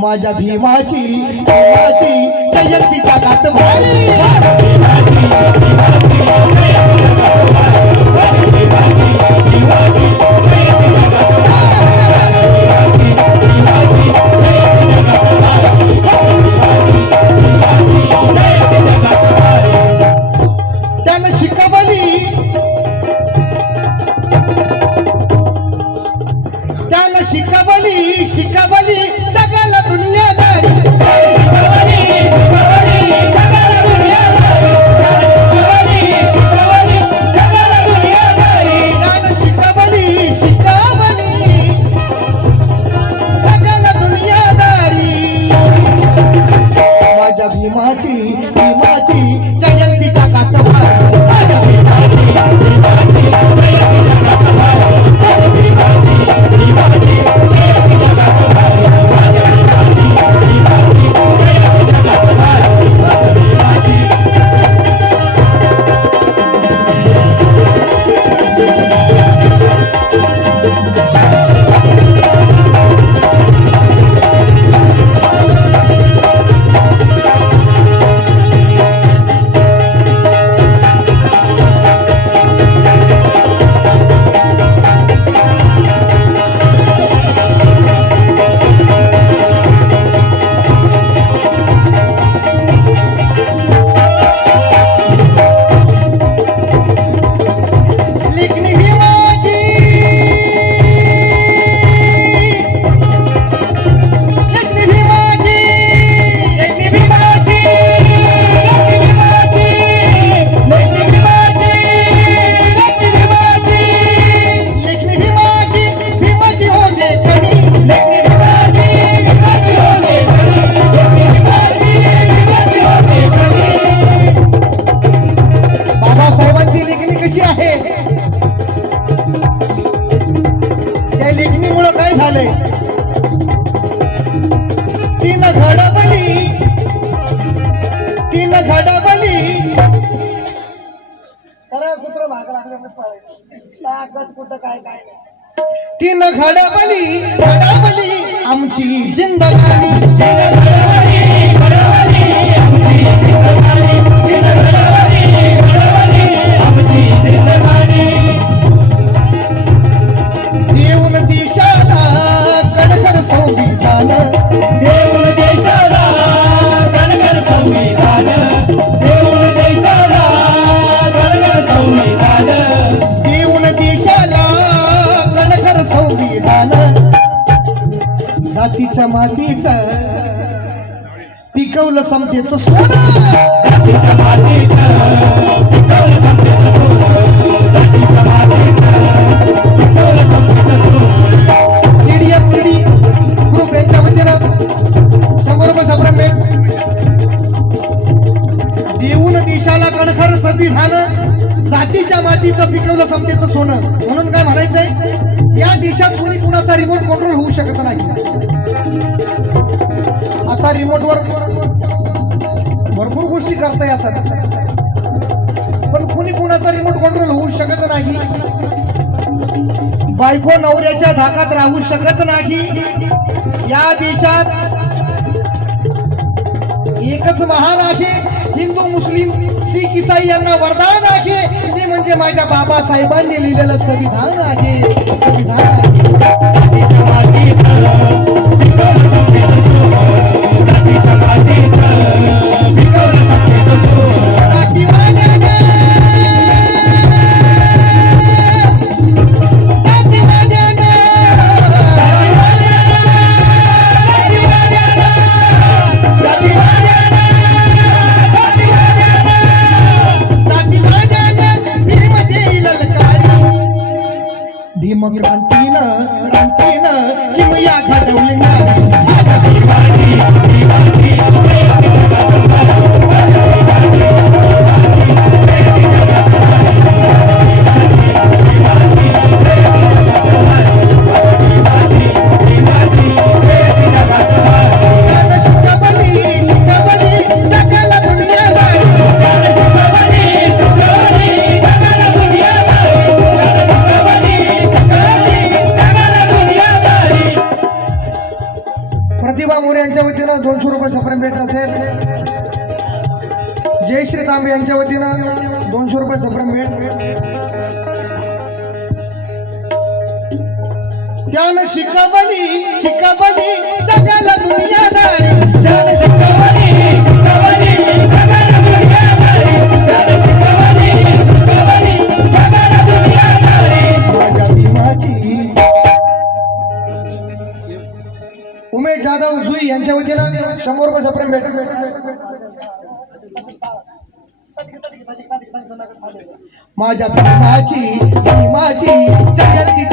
माझ्या भीमाची जयंती जगात भारी त्यानं शिकवली जगाला दुनियादारी माझ्या भीमाची जयंती जगात तीन घडबली सरळ कुत्र भाग लागल्यानं पळायचं कुठं काय तीन घडबली आमची जिंदगानी देऊन देशाला कणखर संविधान देऊन देशाला कणखर संविधान देऊन देशाला कणखर संविधान देऊन देशाला कणखर संविधान जातीच्या मातीचं पिकवलं समजेचं सोनं जातीच्या मातीचं पिकवलं समजेचं सोनं जातीच्या मातीचं पिकवलं समजेचं सोनं ईडीएफडी ग्रुप यांच्या वतीनं 100 रुपये सप्रेमेट देऊन देशाला कणखर संविधान जातीच्या मातीचं पिकवलं समजेचं सोनं म्हणून काय म्हणायचंय या देशात कोणी कुणाचा रिमोट कंट्रोल होऊ शकत नाही आता रिमोटवर भरपूर गोष्टी करता येतात पण कुणी कुणाचा रिमोट कंट्रोल होऊ शकत नाही बायको नवऱ्याच्या धाकात राहू शकत नाही या देशात एकच महान आहे हिंदू मुस्लिम शीख ईसाई यांना वरदान आहे ते म्हणजे माझ्या बाबासाहेबांनी लिहिलेलं संविधान आहे संविधान आहे भीम क्रांतीनं किमया घडवली नारी प्रतिभा मोरे यांच्या वतीनं 200 रुपये सप्रेम भेट असेल. जय श्री तांबे यांच्या वतीनं 200 रुपये सप्रेम भेट. त्यानं शिकवली जगाला दुनियादारी. त्यानं शिकवली जगाला दुनियादारी. त्यानं शिकवली जगाला दुनियादारी. माझ्या भीमाची उमेश जाधव जुई यांच्या वतीनं 100 रुपये सप्रेम भेट. माझ्या भीमाची जयंती